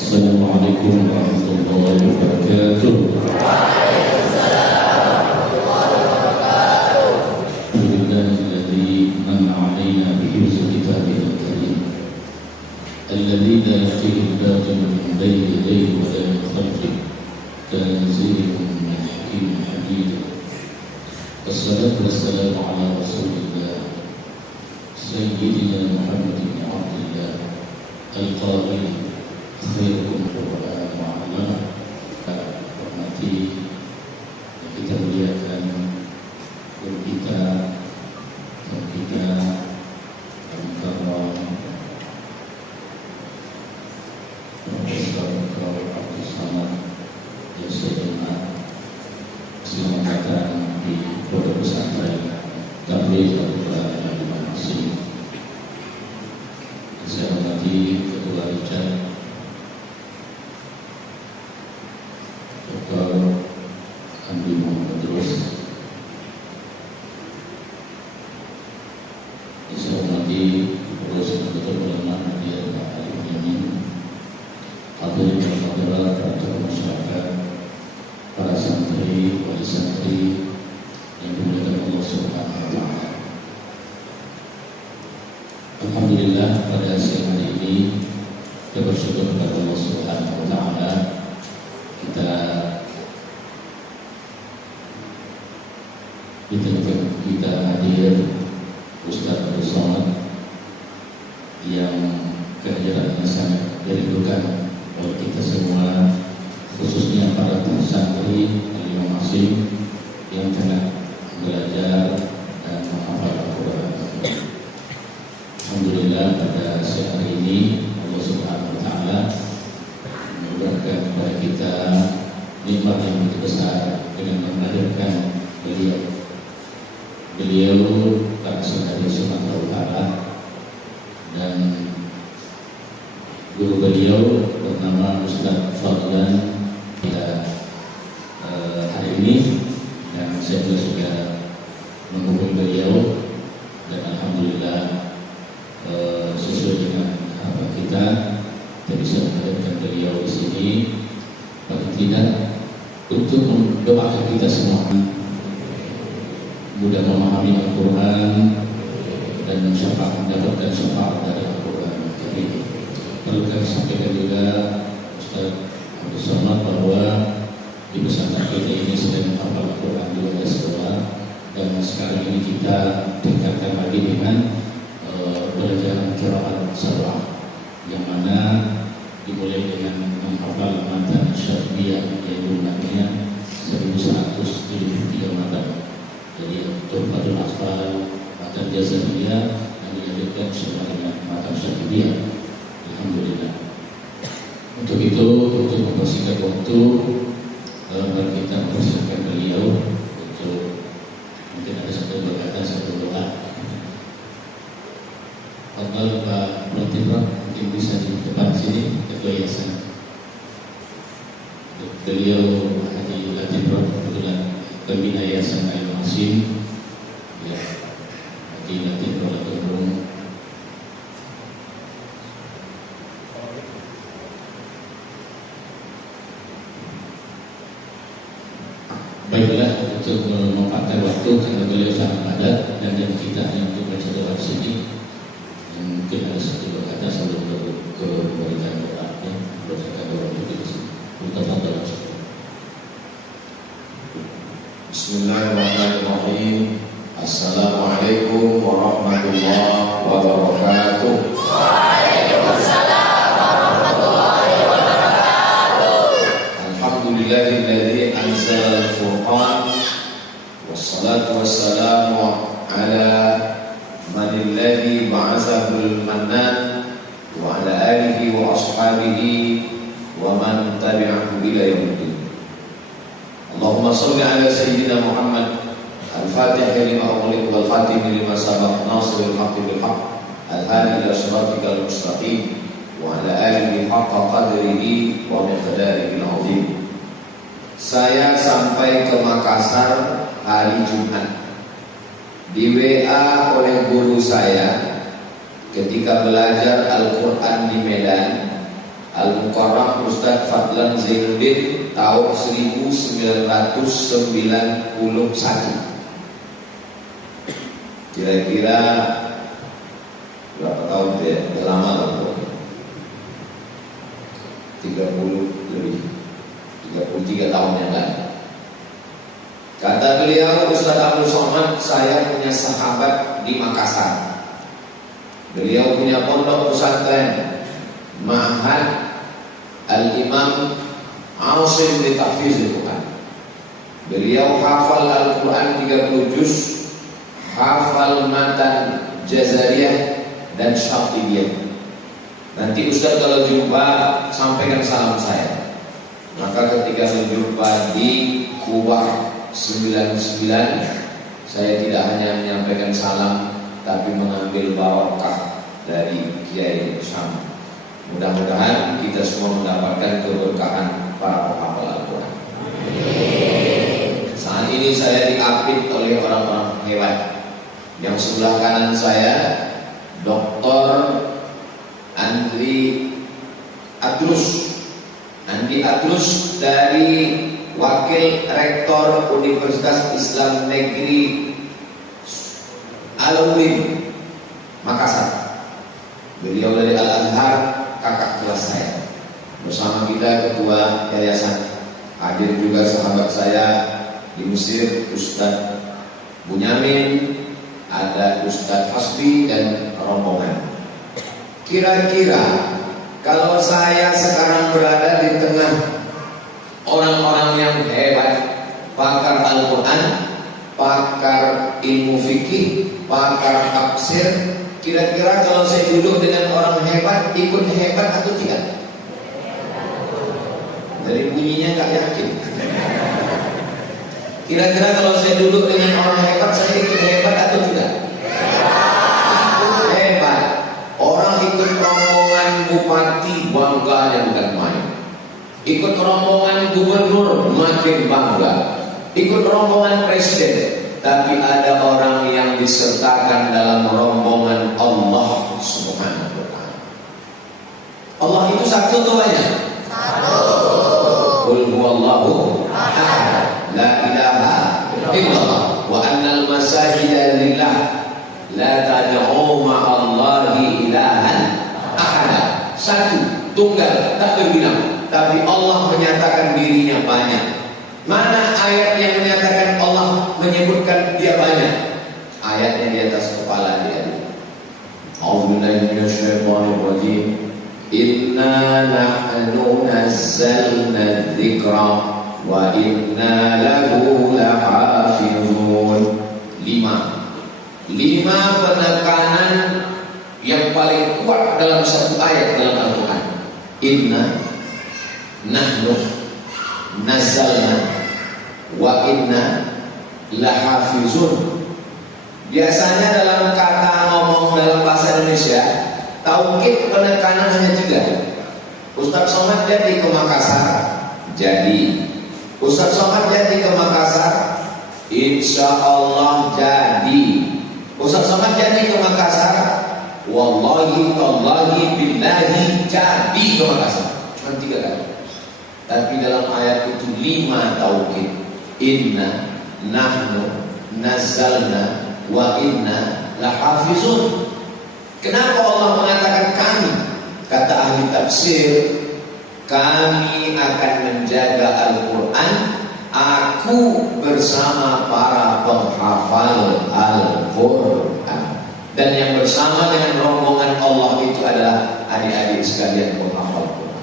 Assalamualaikum warahmatullahi wabarakatuh. Alhamdulillahilladzi manna 'alaina bi hifzi kitabihi al-karim alladzi la ya'tihi al-batilu min bayni yadayhi wa la min khalfihi tanzilun min hakimin hamid. Wassalatu wassalamu ala rasulillah sayyidina Muhammad bin Abdillah al-Qa'il khairukum Qur'an wa 'allama. Hormati yang kita muliakan guru kita dan kita Al-Mukarram Profesor Abdul Samad Yusayna, selamat datang di Pondok Pesantren Tabligh Al-Quran Al-Masih. Saya hormati Ketua Richard Dr. Andi Muhammad Terus. Saya hormati Terus Dr. Ulama Nadia Alif Yamin, hadirin dan hadirat, para masyarakat, para santri, wali santri yang dimuliakan Allah Subhanahu wa taala. Alhamdulillah, pada siang hari ini kita bersyukur kepada Allah Subhanahu wa taala, kita hadir Ustaz Abdul Samad yang kehadirannya sangat dirindukan oleh kita semua, khususnya para santri Al-Imam Masih yang tengah belajar dan menghafal Al-Quran. Alhamdulillah, pada siang hari ini Allah Subhanahu wa taala memberikan kepada kita nikmat yang begitu besar dengan melahirkan beliau langsung dari Sumatera Utara, dan guru beliau bernama Ustaz Fadlan pada hari ini, dan saya juga sudah menghubungi beliau, dan alhamdulillah sesuai dengan harapan kita bisa menghadirkan beliau di sini, paling tidak untuk mendoakan kita semua mudah memahami Al-Quran dan mendapatkan syafaat dari Al-Quran. Jadi perlu kami sampaikan juga Ustaz Abdul Samad bahwa di pesantren kita ini sedang menghafal Al-Quran di luar sekolah, dan sekarang ini kita tingkatkan lagi dengan belajar qiraat sab'ah, yang mana dimulai dengan menghafal matan syar'iyah yang jumlahnya 1173 matan. Jadi Tuhfatul Atfal, matan Jazariyah, yang dilanjutkan bersama dengan matan Syar'iyah. Alhamdulillah. Untuk itu, untuk mempersingkat waktu, mari kita mempersiapkan beliau untuk mungkin ada satu berkata, satu doa. Fadhal Pak Latifah, mungkin bisa di depan sini, Ketua Yayasan. Beliau Haji Latifah, kebetulan pembina Yayasan Al-Masih, ya, Haji Latifah Latifah. Baiklah, untuk memanfaatkan waktu karena beliau sangat padat dan kita hanya untuk baca doa di sini. Mungkin ada satu berkata sebelum ke memberikan doa, ya, berikan doa untuk kita sini. Tafadhal. Bismillahirrahmanirrahim. Assalamualaikum warahmatullahi wabarakatuh. Waalaikumsalam warahmatullahi wabarakatuh. Alhamdulillahilladzi anzala al-Furqan, wassalatu wassalamu ala manilladzi ba'athahul mannan wa ala alihi wa ashabihi wa man tabi'ahu ila yaumiddin. Allahumma shalli ala sayyidina Muhammad al-Fatih lima ughliq wal khatim lima sabaq nasiril haqqi bil haqq al-hadi ila siratikal mustaqim wa ala alihi haqqa qadrihi wa miqdarihi al-'azim. Saya sampai ke Makassar hari Jumat. Di WA oleh guru saya ketika belajar Al-Quran di Medan, Al-Mukarram Ustaz Fadlan Zainuddin tahun 1991. Kira-kira berapa tahun dia? Udah lama lah, 33 tahun yang lalu. Kata beliau, Ustaz Abdul Somad, saya punya sahabat di Makassar. Beliau punya pondok pesantren Ma'had Al-Imam Asim di Tahfizul Quran. Beliau hafal Al-Quran 30 juz, hafal matan Jazariyah dan Syatibiyah. Nanti Ustaz kalau jumpa sampaikan salam saya. Maka ketika berjumpa di Kubah 99, saya tidak hanya menyampaikan salam, tapi mengambil barokah dari Kiai Syam. Mudah-mudahan kita semua mendapatkan keberkahan para penghafal Al-Quran. Saat ini saya diapit oleh orang-orang hebat. Yang sebelah kanan saya, Dr. Andi Atrus dari Wakil Rektor Universitas Islam Negeri Alauddin Makassar. Beliau dari Al-Azhar, kakak kelas saya. Bersama kita ketua yayasan. Hadir juga sahabat saya di Mesir, Ustaz Bunyamin, ada Ustaz Hasbi dan rombongan. Kira-kira kalau saya sekarang berada di tengah orang-orang yang hebat, pakar Al-Quran, pakar ilmu fikih, pakar tafsir, kira-kira kalau saya duduk dengan orang hebat, ikut hebat atau tidak? Dari bunyinya gak yakin. Kira-kira kalau saya duduk dengan orang hebat, saya ikut hebat atau tidak? Ikut hebat. Orang ikut rombongan bupati, bangganya bukan main. Ikut rombongan gubernur, makin bangga. Ikut rombongan presiden. Tapi ada orang yang disertakan dalam rombongan Allah Subhanahu wa ta'ala. Allah itu satu atau banyak? Satu. Qul huwallahu ahad, la ilaha illallah, wa annal masajida lillah, la tad'u ma'allahi ilahan ahad. Satu, tunggal, tak berbina. Tapi Allah menyatakan dirinya banyak. Mana ayat yang menyatakan Allah menyebutkan dia banyak? Ayatnya di atas kepala dia. A'udzubillahi minasyaitonir rajim. Inna nahnu nazzalna dzikra wa inna lahu lahafizun. 5 penekanan yang paling kuat dalam satu ayat dalam Al-Quran. Inna nahnu nazzalna wa inna lahafizun. Biasanya dalam kata ngomong dalam bahasa Indonesia, taukid penekanan hanya 3. Ustaz Somad jadi ke Makassar, jadi. Ustaz Somad jadi ke Makassar, insya Allah jadi. Ustaz Somad jadi ke Makassar, wallahi tallahi billahi jadi ke Makassar. Cuma 3 kali. Tapi dalam ayat itu 5 taukid. Inna nahnu nazzalna wa inna lahafizun. Kenapa Allah mengatakan kami? Kata ahli tafsir, kami akan menjaga Al-Quran, aku bersama para penghafal Al-Quran. Dan yang bersama dengan rombongan Allah itu adalah adik-adik sekalian penghafal Quran.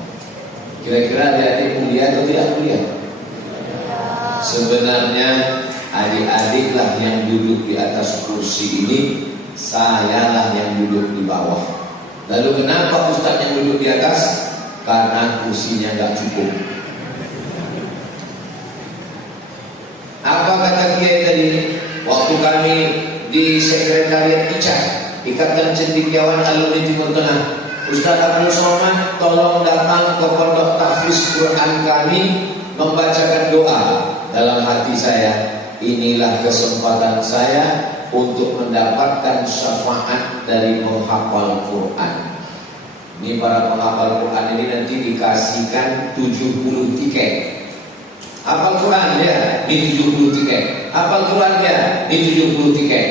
Kira-kira adik-adik mulia atau tidak mulia? Sebenarnya adik-adiklah yang duduk di atas kursi ini, sayalah yang duduk di bawah. Lalu kenapa Ustaz yang duduk di atas? Karena kursinya gak cukup. Apa kata Kiai tadi? Waktu kami di Sekretariat ICA, Ikatan Cendekiawan Alumni Timur Tengah, Ustaz Abdul Somad tolong datang ke pondok tahfiz Quran kami, membacakan doa. Dalam hati saya, inilah kesempatan saya untuk mendapatkan syafaat dari menghafal Quran. Ini para penghafal Quran ini nanti dikasihkan 70 tiket. Hafal Quran ya, ini 70 tiket. Hafal Quran ya, ini 70 tiket.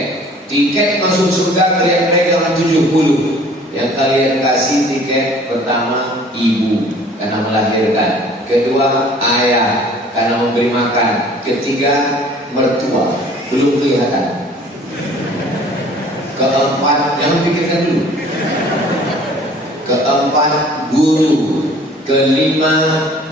Tiket masuk surga kalian pegang 70. Yang kalian kasih tiket pertama ibu karena melahirkan, kedua ayah karena memberi makan, ketiga mertua belum kelihatan, keempat jangan pikirkan dulu, keempat guru, kelima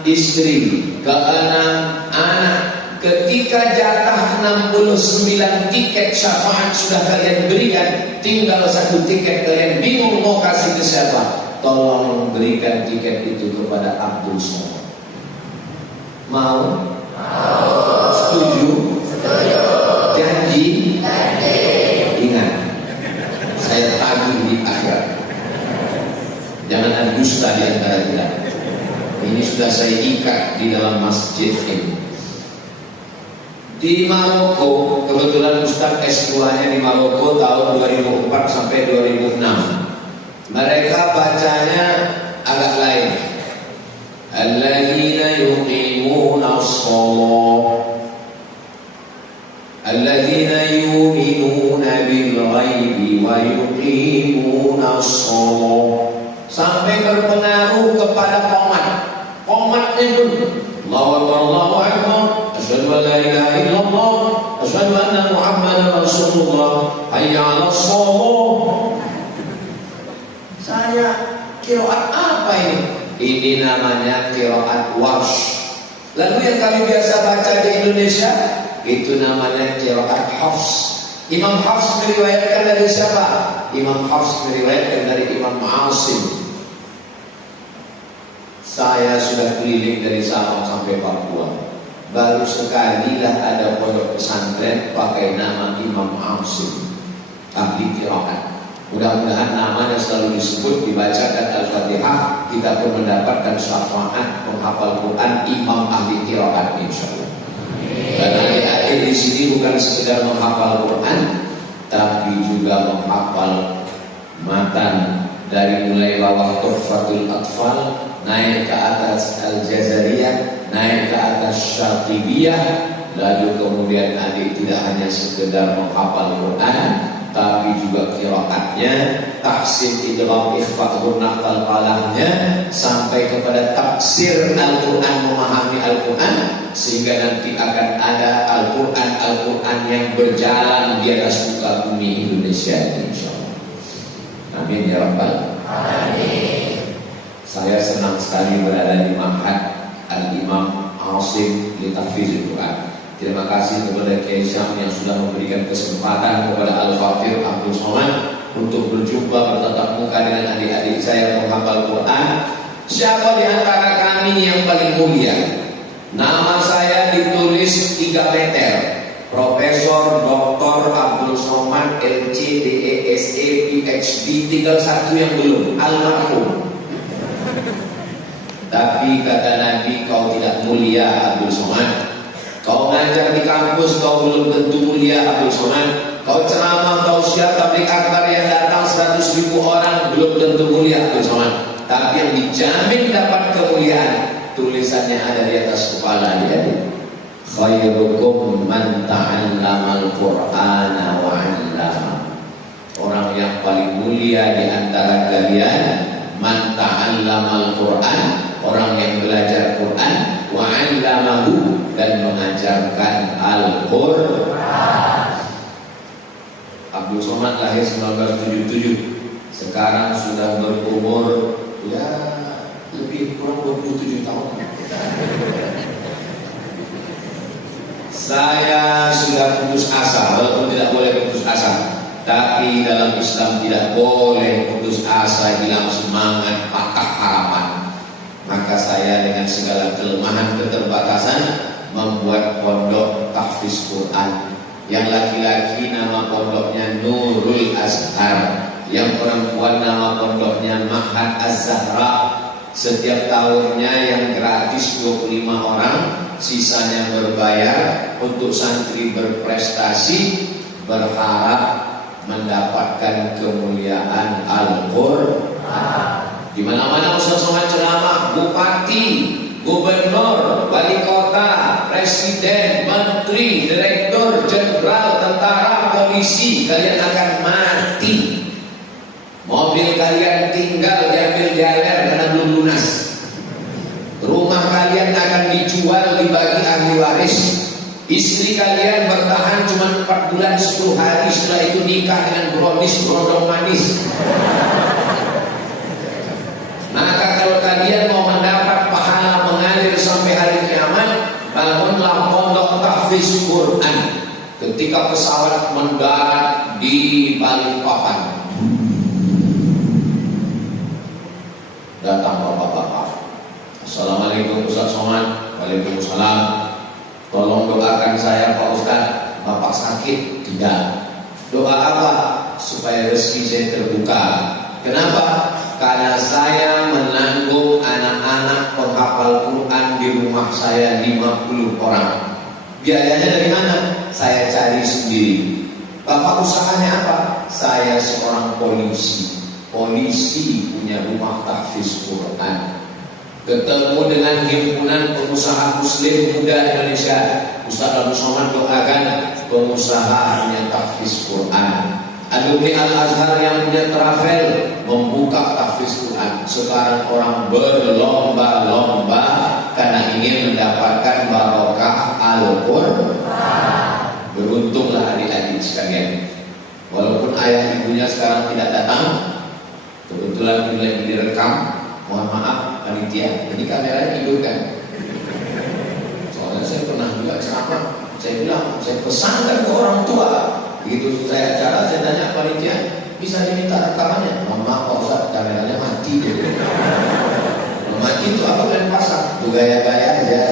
istri, keenam anak. Ketika jatah 69 tiket syafaat sudah kalian berikan, tinggal satu tiket kalian bingung mau kasih ke siapa, tolong berikan tiket itu kepada Abdul Somad. Mau? Setuju? Janji? Ingat, saya tagih di akhirat. Jangan ada dusta di antara kita. Ini sudah saya ikat di dalam masjid ini. Di Maroko, kebetulan Ustaz S2-nya di Maroko tahun 2004 sampai 2006. Mereka bacanya agak lain. Alladzina yuqimuna as-shalah, alladzina yu'minuna bil ghaibi wa yuqimuna as-shalah, sampai berpengaruh kepada qomat. Qomatnya pun Allahu Akbar, asyhadu an la ilaha illallah, asyhadu anna Muhammadar Rasulullah, hayya 'alas shalah. Saya qiraat apa ini? Ini namanya qiraat warsh. Lalu yang kami biasa baca di Indonesia itu namanya qiraat hafs. Imam Hafs meriwayatkan dari siapa? Imam Hafs meriwayatkan dari Imam Asim. Saya sudah keliling dari Sabang sampai Papua. Baru sekali lah ada pondok pesantren pakai nama Imam Asim, ahli qiraat. Mudah-mudahan namanya selalu disebut, dibacakan Al-Fatihah, kita pun mendapatkan syafaat menghafal Quran imam ahli qiraat insyaallah. Dan adik-adik di sini bukan sekedar menghafal Quran, tapi juga menghafal matan dari mulai bawah Tuhfatul Atfal, naik ke atas Al-Jazariyah, naik ke atas Syatibiyah. Lalu kemudian adik tidak hanya sekedar menghafal Quran, tapi juga qiraatnya, tahsin, idgham, ikhfa, gunnah, qalqalahnya, sampai kepada tafsir Al-Quran, memahami Al-Quran, sehingga nanti akan ada Al-Quran yang berjalan di atas muka bumi Indonesia ini insyaallah. Amin ya rabbal alamin. Saya senang sekali berada di Ma'had Al-Imam Asim li Tahfizil Quran. Terima kasih kepada Kiai Syam yang sudah memberikan kesempatan kepada Al-Fakir Abdul Somad untuk berjumpa, bertatap muka dengan adik-adik saya menghafal Quran. Siapa di antara kami yang paling mulia? Nama saya ditulis 3 letter. Profesor Dr. Abdul Somad LC DESE PhD, tinggal satu yang belum, almarhum. Tapi kata Nabi, kau tidak mulia Abdul Somad. Kau ngajar di kampus, kau belum tentu mulia Abdul Somad. Kau ceramah, kau syiar tabligh akbar yang datang 100.000 orang, belum tentu mulia Abdul Somad. Tapi yang dijamin dapat kemuliaan, tulisannya ada di atas kepala dia. Khairukum man ta'allamal Qur'ana wa 'allama. Orang yang paling mulia di antara kalian man ta'allamal Qur'an, orang yang belajar Quran, wa 'allamahu, dan mengajarkan Al-Quran. Abdul Somad lahir 1977, sekarang sudah berumur ya lebih kurang 27 tahun. Saya sudah putus asa, walaupun tidak boleh putus asa, tapi dalam Islam tidak boleh putus asa, hilang semangat, patah harapan. Maka saya dengan segala kelemahan keterbatasan membuat pondok tahfiz Quran. Yang laki-laki nama pondoknya Nurul Azhar, yang perempuan nama pondoknya Ma'had Az-Zahra. Setiap tahunnya yang gratis 25 orang, sisanya berbayar. Untuk santri berprestasi, berharap mendapatkan kemuliaan Al-Quran. Di mana-mana Ustaz Somad ceramah, bupati, gubernur, wali kota, presiden, menteri, direktur, jenderal, tentara, polisi, kalian akan mati. Mobil kalian tinggal diambil jalan karena belum lunas. Rumah kalian akan dijual dibagi ahli waris. Istri kalian bertahan cuma 4 bulan 10 hari, setelah itu nikah dengan brownies berondong manis. Maka kalau kalian mau mendapat pahala mengalir sampai hari kiamat, bangunlah pondok tahfiz Quran. Ketika pesawat mendarat di Balikpapan, datang bapak-bapak. Assalamualaikum Ustaz Somad. Waalaikumsalam. Tolong doakan saya Pak Ustaz. Bapak sakit? Tidak. Doa apa? Supaya rezeki saya terbuka. Kenapa? Karena saya menanggung anak-anak penghafal Quran di rumah saya 50 orang. Biayanya dari mana? Saya cari sendiri. Bapak usahanya apa? Saya seorang polisi. Polisi punya rumah tahfiz Quran. Ketemu dengan himpunan pengusaha muslim muda Indonesia. Ustaz Abdul Somad doakan pengusaha punya tahfiz Quran. Alumni Al-Azhar yang punya travel membuka tahfiz Quran. Sekarang orang berlomba-lomba karena ingin mendapatkan barokah Al-Quran. Beruntunglah adik-adik sekalian. Walaupun ayah ibunya sekarang tidak datang, kebetulan ini lagi direkam. Mohon maaf panitia, jadi kameranya hidupkan. Soalnya saya pernah juga ceramah, saya bilang, saya pesankan ke orang tua. Begitu saya acara, saya tanya panitia, bisa diminta rekamannya? Mohon maaf Pak Ustaz, kameranya mati. Mati itu apa kalian pasang? Itu gaya-gaya aja.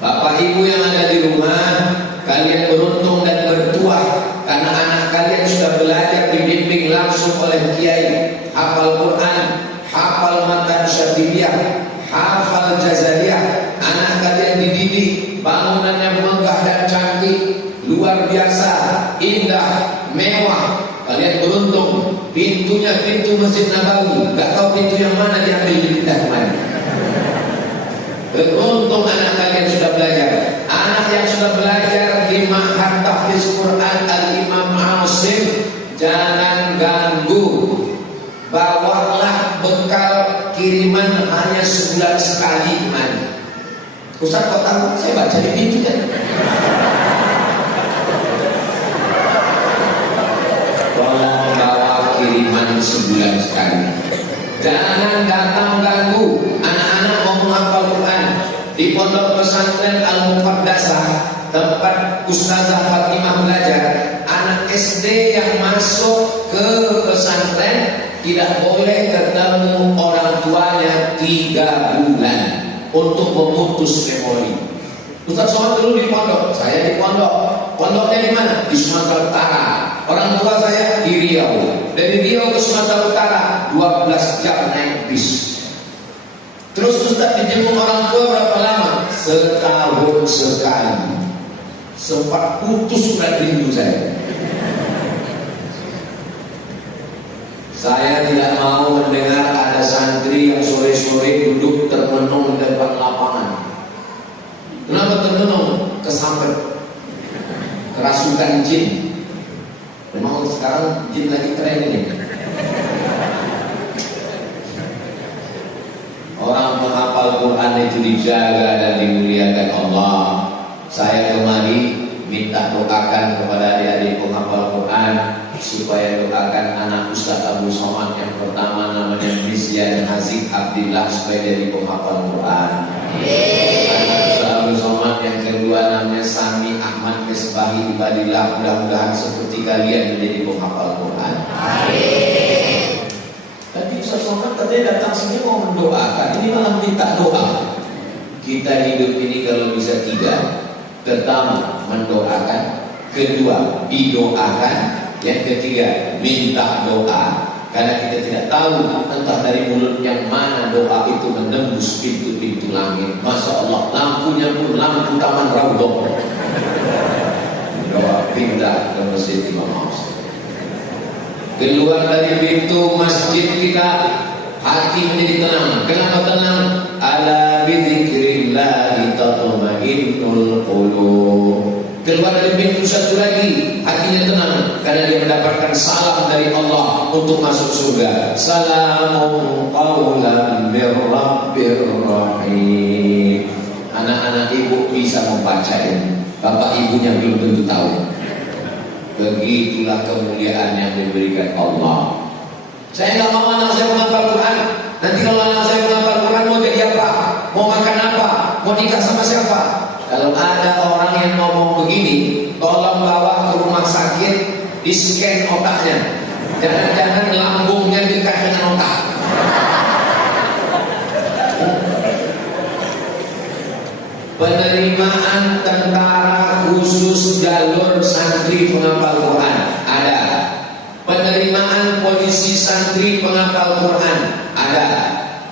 Bapak ibu yang ada di rumah, kalian beruntung dan bertuah karena anak kalian sudah belajar dibimbing langsung oleh kiai. Hafal Quran, hafal matan syatibiyah, hafal jazariyah. Anak kalian dididik, bangunannya megah dan cantik, luar biasa, indah, mewah. Kalian beruntung, pintunya pintu Masjid Nabawi. Gak tahu pintu yang mana diambil dipindah kemana. Beruntung anak kalian sudah belajar. Anak yang sudah belajar di Ma'had Tahfiz Quran Al-Imam Asim, jangan ganggu. Bawalah bekal kiriman hanya sebulan sekali kemana. Ustaz kok tahu? Saya baca di pintu kan. Tolong bawa kiriman sebulan sekali. Jangan datang ganggu. Anak-anak mau menghafal Quran di pondok pesantren Al-Muqaddasah, tempat Ustazah Fatimah belajar. Anak SD yang masuk ke pesantren tidak boleh ketemu orang tuanya 3 bulan untuk memutus memori. Ustaz Somad dulu di pondok, saya di pondok. Pondoknya di mana? Di Sumatera Utara. Orang tua saya di Riau. Dari Riau ke Sumatera Utara 12 jam naik bis. Terus Ustaz dijemput orang tua berapa lama? Setahun sekali. Sempat putus surat rindu saya. Saya tidak mau mendengar ada santri yang sore-sore duduk termenung di depan lapangan. Kenapa termenung? Kesampet, kerasukan jin. Memang sekarang jin lagi tren ini. Orang menghafal Quran itu dijaga dan dimuliakan Allah. Saya kemari minta doakan kepada adik-adik penghafal Quran supaya doakan anak Ustaz Abdul Somad yang pertama namanya Rizyan Haziq Abdillah supaya jadi penghafal Quran. Anak Ustaz Abdul Somad yang kedua namanya Sami Ahmad Misbahi Ibadillah, mudah-mudahan seperti kalian menjadi penghafal Quran. Tadi Ustaz Somad katanya datang sini mau mendoakan, ini malah minta doa. Kita hidup ini kalau bisa 3, pertama mendoakan, kedua didoakan, yang ketiga minta doa. Karena kita tidak tahu entah dari mulut yang mana doa itu menembus pintu-pintu langit. Masya Allah, lampunya pun lampu taman Raudhah. Doa pindah ke Masjid Imam Asim. Keluar dari pintu masjid kita, hati menjadi tenang. Kenapa tenang? Ala bidzikrillah tatma'innul qulub. Keluar dari pintu satu lagi, hatinya tenang karena dia mendapatkan salam dari Allah untuk masuk surga. Salamun qaulan mir rabbir rahim. Anak-anak ibu bisa membaca ini, bapak ibunya belum tentu tahu. Begitulah kemuliaan yang diberikan Allah. Saya nggak mau anak saya menghafal Quran. Nanti kalau anak saya menghafal Quran mau jadi apa? Mau makan apa? Mau nikah sama siapa? Kalau ada orang yang ngomong begini, tolong bawa ke rumah sakit, di-scan otaknya. Jangan-jangan lambungnya dekat dengan otak. Penerimaan tentara khusus jalur santri penghafal Quran ada. Penerimaan polisi santri penghafal Quran ada.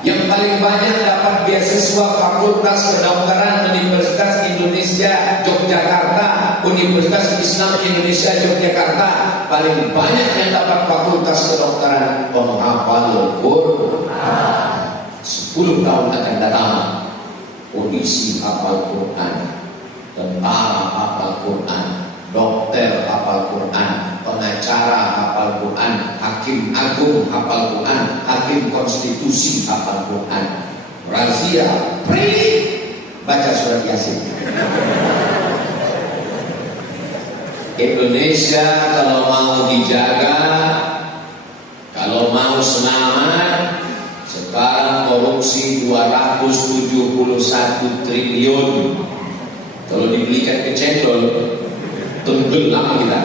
Yang paling banyak dapat beasiswa Fakultas Kedokteran Universitas Indonesia Yogyakarta, Universitas Islam Indonesia Yogyakarta, paling banyak yang dapat Fakultas Kedokteran penghafal Quran. 10 tahun akan datang, polisi hafal Quran, tentara hafal Quran, dokter hafal Quran, pengacara hafal Quran, hakim agung hafal Quran, hakim konstitusi hafal Quran. Razia, baca surat Yasin. Indonesia kalau mau dijaga, kalau mau selamat, sekarang korupsi 271 triliun. Kalau dibelikan ke cendol, tenggelam kita.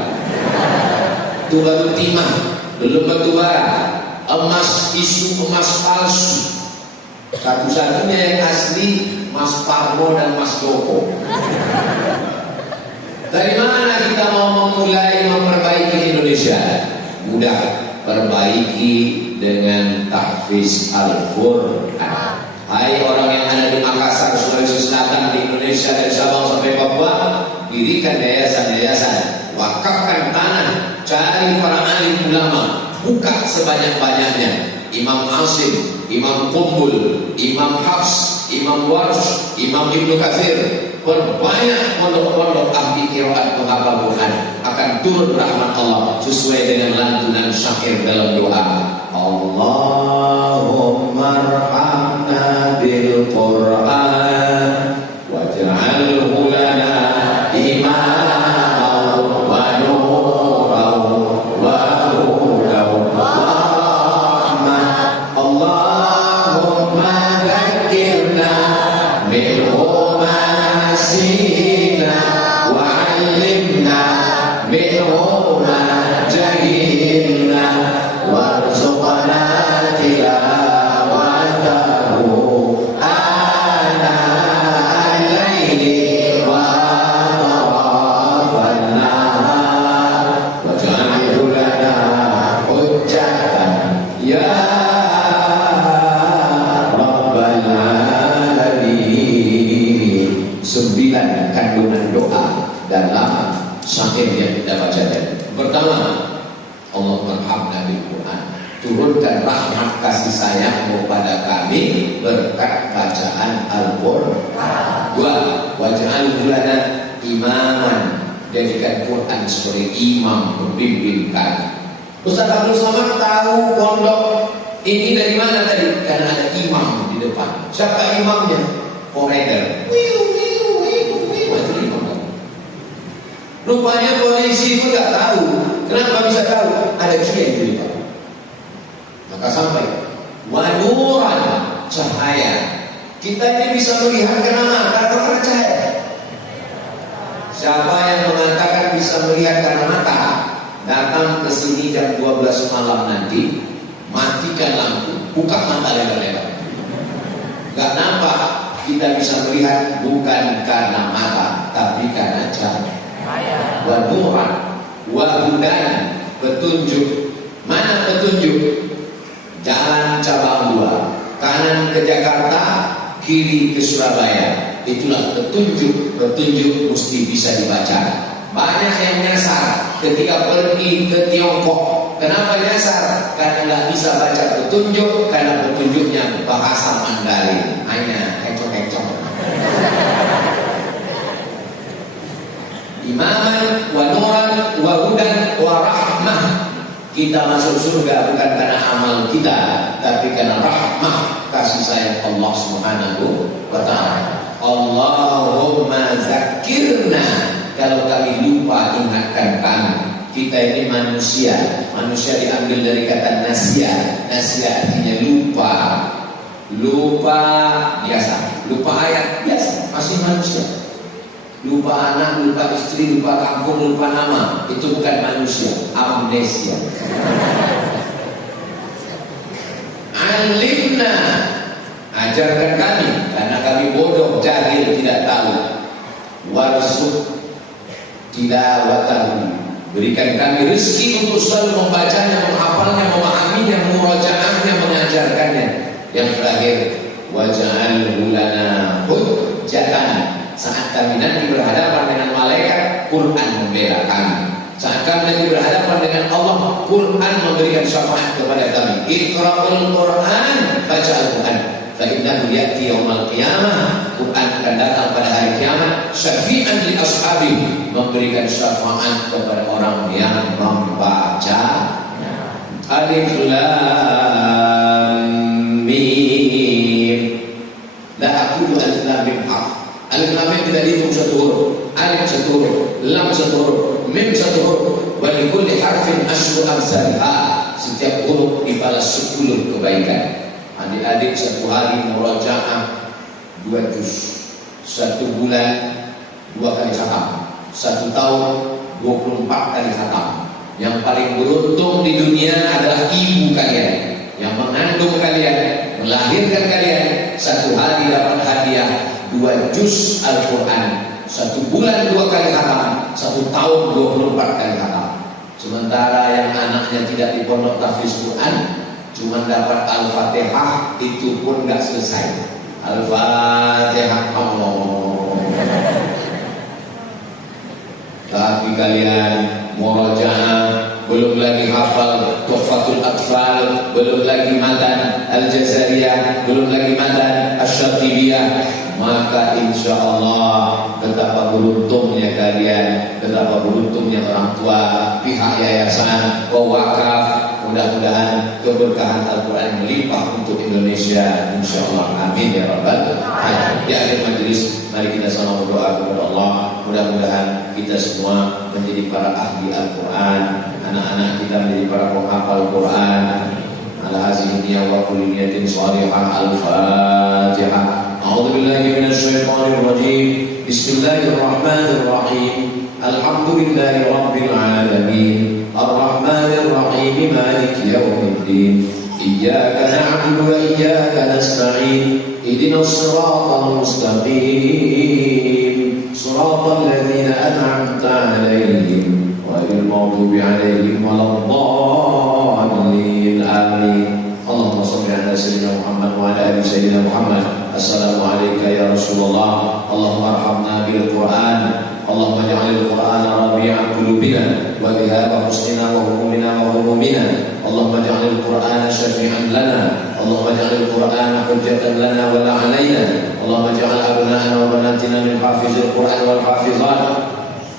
Itu baru timah, belum batu bara. Emas, isu emas palsu. Satu-satunya yang asli Mas Parmo dan Mas Joko. Dari mana kita mau memulai memperbaiki Indonesia? Mudah, perbaiki dengan tahfiz Al-Quran. Hai orang yang ada di Makassar, Sulawesi Selatan, di Indonesia dari Sabang sampai Papua, dirikan yayasan-yayasan, wakafkan tanah, cari para alim ulama, buka sebanyak-banyaknya. Imam Asim, Imam Qumbul, Imam Hafs, Imam Warsh, Imam Ibnu Katsir, perbanyak pondok-pondok ahli qiraat penghafal Quran, akan turun rahmat Allah sesuai dengan lantunan syair dalam doa. Allahumma arhamna bil Quran waj'alhu lana imaman wa nuran wa hudan wa rahmah. Allahumma dhakkirna minhu ma nasina wa 'allimna minhu ma jahilna warzuqna tilawatahu ana al-laili wa atrafan nahar waj'alhu lana hujjatan ya rabbal alamin. 9 kandungan doa dalam syair yang kita baca tadi. Pertama, Allah merhamna bil Quran, turunkan rahmat kasih sayang kepada kami berkat bacaan Al-Quran. 2, waj'alhu lana imaman, jadikan Quran sebagai imam pembimbing kami. Ustaz Abdul Somad tahu pondok ini dari mana tadi? Karena ada imam di depan. Siapa imamnya? Koreger. Rupanya polisi pun nggak tahu. Kenapa bisa tahu? Ada kiai di depan. Maka sampai wanuran, cahaya. Kita ini bisa melihat karena mata atau karena cahaya? Siapa yang mengatakan bisa melihat karena mata, datang ke sini jam 12 malam nanti, matikan lampu, buka mata lebar-lebar. Gak nampak, kita bisa melihat bukan karena mata, tapi karena cahaya. Wanuran, wahudan, petunjuk. Mana petunjuk? Jalan cabang 2, kanan ke Jakarta, kiri ke Surabaya. Itulah petunjuk. Petunjuk mesti bisa dibaca. Banyak yang nyasar ketika pergi ke Tiongkok, Kenapa nyasar? Karena nggak bisa baca petunjuk, karena petunjuknya bahasa Mandarin, hanya kecok-kecok. Imaman wa nuran wa hudan wa rahmah. Kita masuk surga bukan karena amal kita, tapi karena rahmah, kasih sayang Allah Subhanahu wa ta'ala. Allahumma zakirna, kalau kami lupa ingatkan kami. Kita ini manusia. Manusia diambil dari kata nasya. Nasya artinya lupa. Lupa biasa. Lupa ayat biasa, masih manusia. Lupa anak, lupa istri, lupa kampung, lupa nama. Itu bukan manusia, amnesia. Alimna, ajarkan kami, karena kami bodoh, jahil, tidak tahu. Warzuq tilawatahu, berikan kami rezeki untuk selalu membacanya, menghafalnya, memahaminya, murajaahnya, mengajarkannya. Yang terakhir, waj'alhu lana hujjatan, saat kami nanti berhadapan dengan malaikat, Quran membela kami. Saat kami nanti berhadapan dengan Allah, Quran memberikan syafaat kepada kami. Iqra'ul Quran, baca Al-Quran. Fa'innahu ya'ti yawmal qiyamah, Quran akan datang pada hari kiamat, syafi'an li ashabi, memberikan syafaat kepada orang yang membaca. Alif Lam Mim. La aqulu alif lam mim harf. Alif lam mim tidak dihitung satu huruf. Alif satu huruf, lam satu huruf, mim satu huruf. Wa li kulli harfin asyru amsalha. Setiap huruf dibalas 10 kebaikan. Adik-adik satu hari murajaah 2 juz, 1 bulan 2 kali khatam, 1 tahun 24 kali khatam. Yang paling beruntung di dunia adalah ibu kalian yang mengandung kalian, melahirkan kalian. 1 hari dapat hadiah 2 juz Al-Quran, 1 bulan 2 kali khatam, 1 tahun 24 kali khatam. Sementara yang anaknya tidak di pondok tahfiz Quran, cuma dapat Al-Fatihah, itu pun nggak selesai. Al-Fatihah Allah. Tapi kalian murajaah, belum lagi hafal Tuhfatul Atfal, belum lagi matan Al-Jazariyah, belum lagi matan Asy-Syatibiyah, maka insya Allah betapa beruntungnya kalian, betapa beruntungnya orang tua, pihak yayasan, wakaf. Mudah-mudahan keberkahan Al-Quran melimpah untuk Indonesia, insya Allah. Amin ya Rabbal Alamin. Di akhir majelis, mari kita sama berdoa kepada Allah. Mudah-mudahan kita semua menjadi para ahli Al-Quran, anak-anak kita menjadi para penghafal Quran. Ala hazihi niyya wa kulli niyatin shalihah. Al-Fatihah. A'udzu billahi minasy syaithanir rajim. Bismillahirrahmanirrahim. Alhamdulillahi rabbil alamin. Ar-Rahmanir Rahim, Maliki yaumiddin. Iyyaka na'budu wa iyyaka nasta'in. Ihdinas siratal mustaqim. Siratal ladzina an'amta 'alaihim ghairil maghdubi 'alaihim waladdallin. Amin. Allahumma shalli 'ala sayyidina Muhammad wa 'ala ali sayyidina Muhammad. Assalamu alayka ya Rasulullah. Allahumma arhamna bil Qur'an. Allahumma ja'alil Qur'ana rabi'a qulubina wa dhahaba husnina wa humumina wa humumina. Allahumma ja'alil Qur'ana syafi'an lana. Allahumma ja'alil Qur'ana hujjatan lana wa la 'alaina. Allahumma ja'al abna'ana wa banatina min hafizil Qur'an wal hafizat,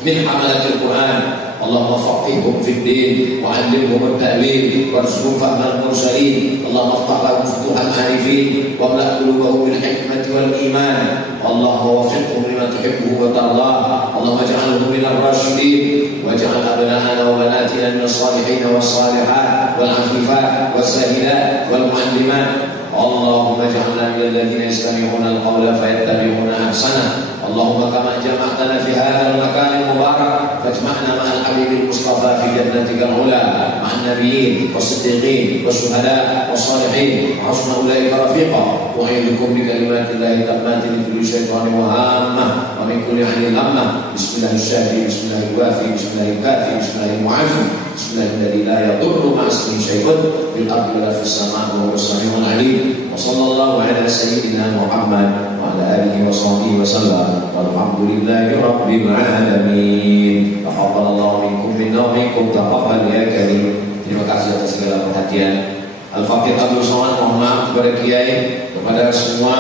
min hamalatil Qur'an. Allahumma faqihhum fid din wa 'allimhum at-ta'wil warzuqhum fahmal mursalin. Allahumma iftah lahum futuhal 'arifin wa amla' qulubahum bil hikmati wal iman. Allahumma waffiqhum lima tuhibbu wa tardah. Allahumma ij'alhum minal rasyidin waj'al abna'ana wa banatina minas salihin was salihat wal 'afifat was sahidat wal mu'allimat. Allahumma ij'alna minal ladzina yastami'una al-qawla fayattabi'una ahsana. Allahumma kama jama'tana fi hadzal makan al-mubarak fajma'na ma'al habibil mustafa fi jannatikal ula ma'an nabiyyin was-siddiqin was-syuhada was-salihin wa husna ulaika rafiqa. U'idzukum bi kalimatillahi tammati min kulli syaitanir wa hammah wa min kulli 'ainin lammah. Bismillahirrahmanirrahim. Bismillahirrahmanirrahim. Bismillahirrahmanirrahim. Bismillahirrahmanirrahim. Bismillahirrahmanirrahim. La yadurru ma'asmihi syai'un fil ardi wa la fis samaa'i wa huwas samii'ul 'aliim. Wa sallallahu 'ala sayyidina Muhammad wa 'ala alihi wa sahbihi wa sallam. Walhamdulillahi rabbil alamin. Taqabbalallahu minkum minna wa minkum taqabbal ya karim. Terima kasih atas segala perhatian. Al-Faqih Abdul Somad, mohon maaf kepada Kiai, kepada semua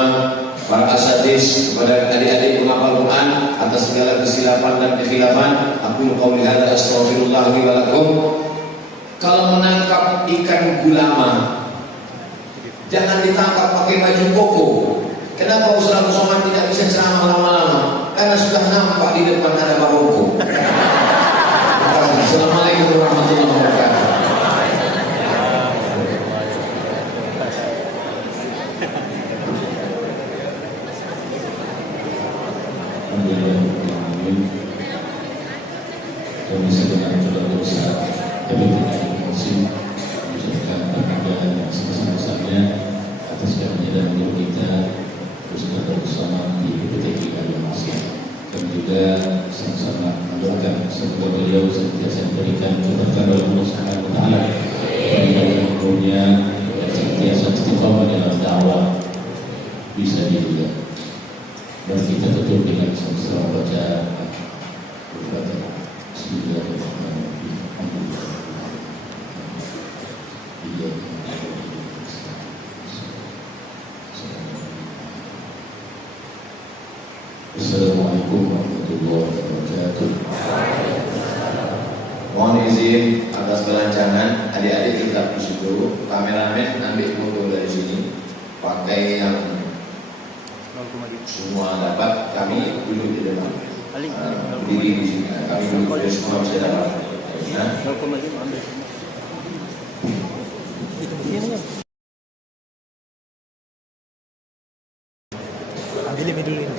para asatidz, kepada adik-adik penghafal Quran atas segala kesilapan dan kekhilafan. Aku qauli hadza astaghfirullah li wa lakum. Kalau menangkap ikan gulama, jangan ditangkap pakai baju koko. Kenapa Ustaz Somad tidak bisa ceramah lama-lama? Karena sudah nampak di depan ada baroko. Assalamualaikum warahmatullahi wabarakatuh. Kami sedang sudah berusaha, tapi tidak emosi, mengucapkan penghargaan yang sebesar-besarnya atas kerja dan guru kita, Ustaz bersama di PPTI Al-Masih. Kami juga sama-sama mendoakan semoga beliau senantiasa diberikan keberkahan oleh Allah Subhanahu wa taala, diberikan umurnya dan senantiasa istiqomah dalam dakwah bisa juga. Dan kita tutup dengan sama-sama baca Al-Fatihah. Assalamualaikum warahmatullahi wabarakatuh. Mohon izin atas kelancangan, adik-adik kita duduk dulu. Kameramen ambil foto dari sini, pakai yang semua dapat. Kami duduk di depan. Berdiri di sini. Kami duduk di semua bisa dapat. Ambil dulu ini.